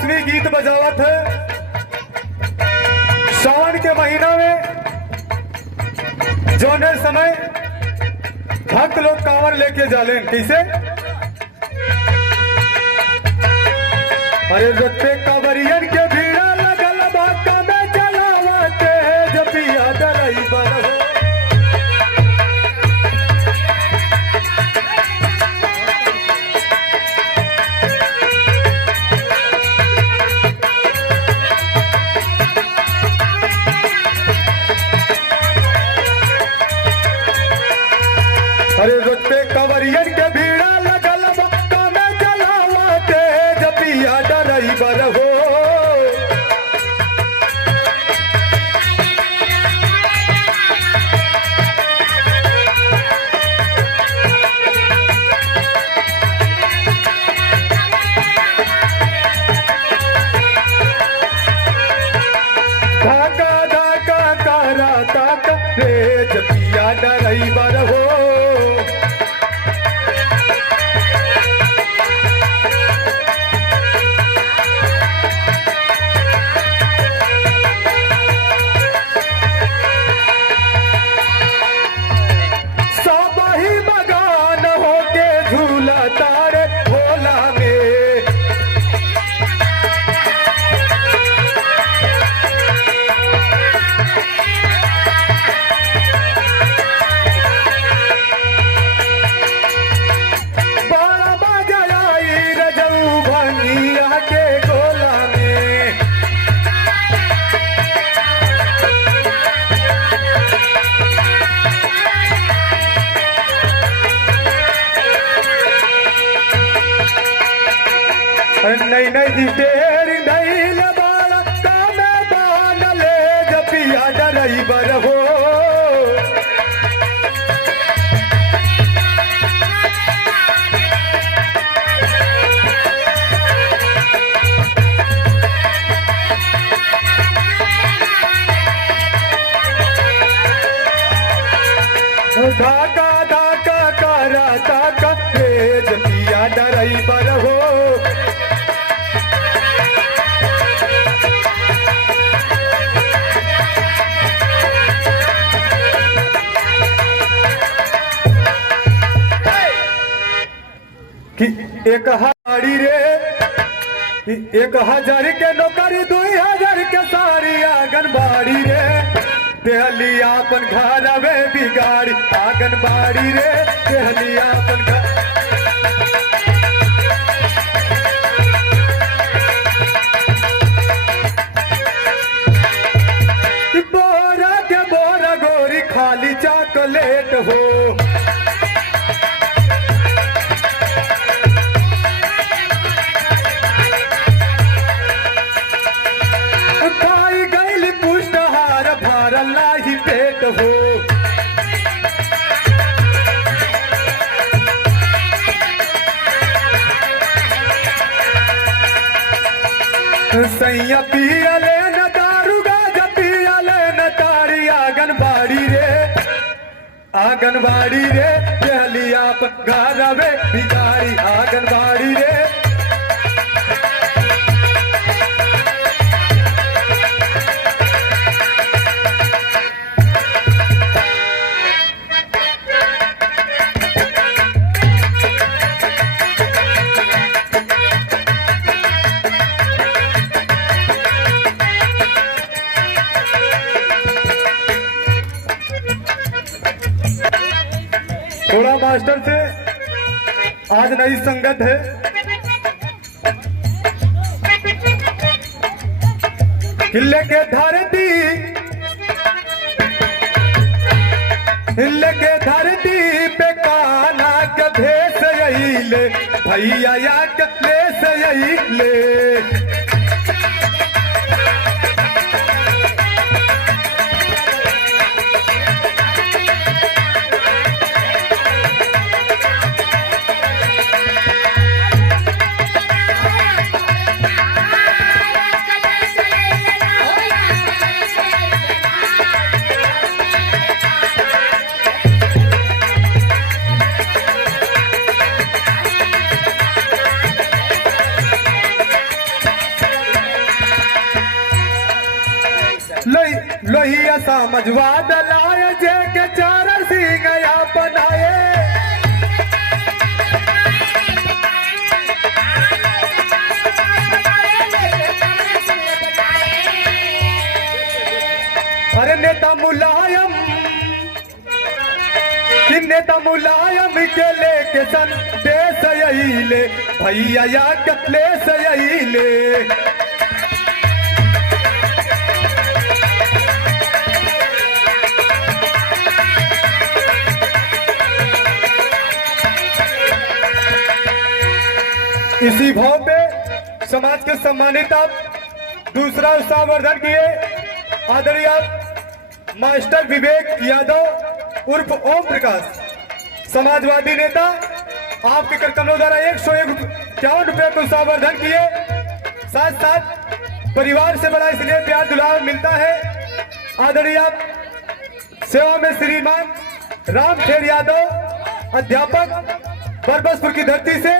बांसुरी गीत बजावत है। सावन के महीना में जोने समय भक्त लोग कांवर लेके जालें कैसे, अरे रत्ते कांवरियन के भीड़ा लगल बाका में चलावते जपिया ड्राइवर हो। अरे रुत्ते कंवरियन के भीड़ा लगल बाका में चलावते जपिया ड्राइवर हो। धाका धाका कारा ताका रे जपिया ड्राइवर हो। नहीं नहीं तेरी नहीं बाल कामे बाल ले जपिया ड्राइवर हो। धाका धाका कारा ताका रे जपिया ड्राइवर हो। कि 1000 के नौकरी 2000 के सारी आंगनबाड़ी रे देहली अपन घर वे बिगाड़ी आंगनबाड़ी रे देहली अपन घर। बोरा के बोरा गोरी खाली चॉकलेट हो। ही पेट हो। सैया पियले न दारू गाजा पियले न तारी आंगनबाड़ी रे देहली अपन घर वे बिगाड़ी आंगनबाड़ी रे। थोड़ा मास्टर से आज नई संगत है। हिले के धरती पे काना के भेस यही ले भैया या के भेस यही ले। लोहिया समझवा दलाय जे के चार सिंह अपनाए। अरे नेता मुलायम कि नेता मुलायम के लेके संदेश यही ले भैया या कतले से यही ले। इसी भाव पे समाज के सम्मानित आप दूसरा उत्साहवर्धन किए आदरणीय मास्टर विवेक यादव उर्फ ओम प्रकाश, समाजवादी नेता, आपके कार्यक्रमों द्वारा 151 रुपए को उत्साहवर्धन किए। साथ साथ परिवार से बड़ा इसलिए प्यार दुलार मिलता है। आदरणीय सेवा में श्रीमान रामखेर यादव अध्यापक बरबसपुर की धरती से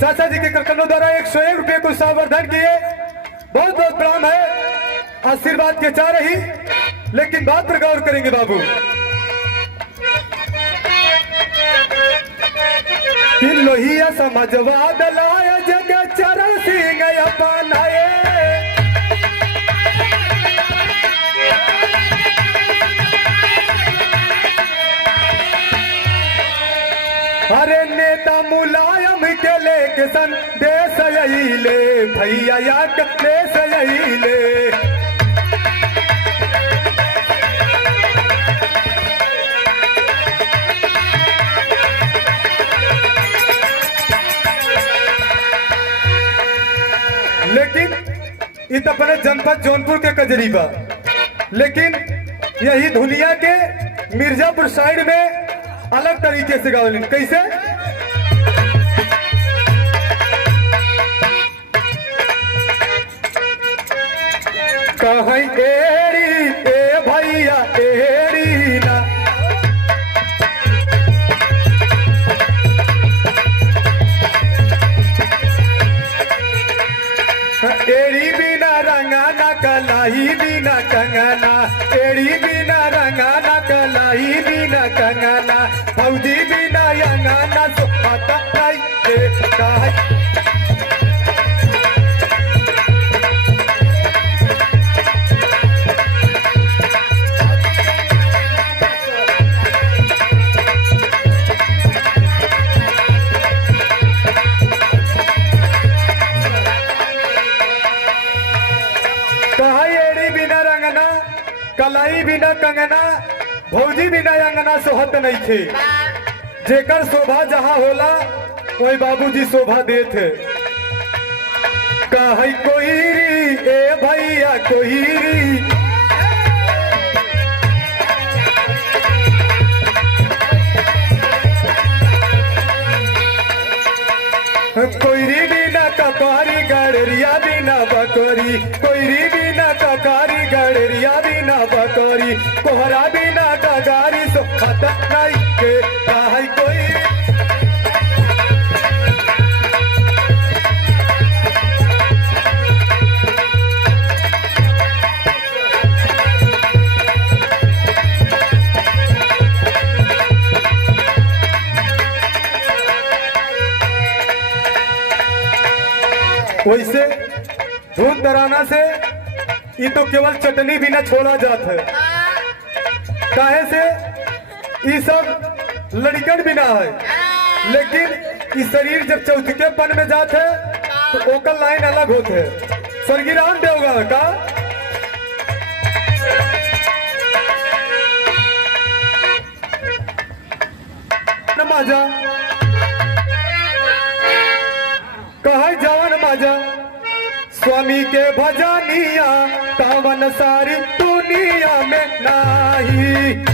चाचा जी के कार्यक्रमों द्वारा 101 रुपए को उत्साहवर्धन किए। बहुत बहुत प्रणाम है, आशीर्वाद के चाह रही, लेकिन बात पर गौर करेंगे बाबू। लोहिया समझवा दलाय जग चरण सिंह अपनाए। अरे नेता मुलायम के लेके संदेश यही ले भैया या कलेश यही ले। लेकिन इत अपने जनपद जौनपुर के कजरीबा, लेकिन यही दुनिया के मिर्जापुर साइड में अलग तरीके से गावलिन। कैसे? कहीं एड़ी ए भैया एड़ी ना, एड़ी बिना रंगाना कलाई बिना कंगना, एड़ी बिना रंगाना कलाई बिना कंगना, फौजी बिना अंगना सो पता के कहा। कलाई बिना कंगना भौजी बिना अंगना सोहत नहीं थे। जेकर शोभा जहाँ होला वही बाबूजी शोभा देते। कहीं कोईरी ए भैया कोईरी, कोईरी बिना ककारी गड़रिया बिना बकरी, कोईरी बिना ककारी गड़रिया बिना बकरी, कोहरा बिना कगारी सो खतक नहीं के कहीं कोई। वैसे धूम तराना से ये तो केवल चटनी भी न छोड़ा जाता है। काहे से ये सब लड़कन भी ना है, लेकिन इस शरीर जब चौथकेपन में जाते है तो ओकर लाइन अलग होते है। स्वर्गीय रामदेव का माजा कहा जवन माजा स्वामी के भजनिया कावन सारी दुनिया में नाही।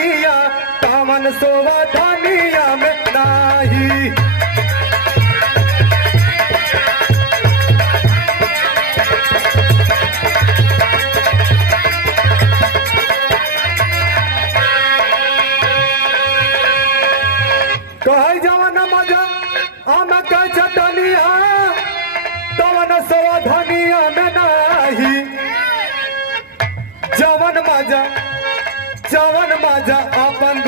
धनिया कामन सोवा धनिया में नाही। कह जवन मजा आम का चटनिया तवन सोवा धनिया में नाही। जवन मजा अपन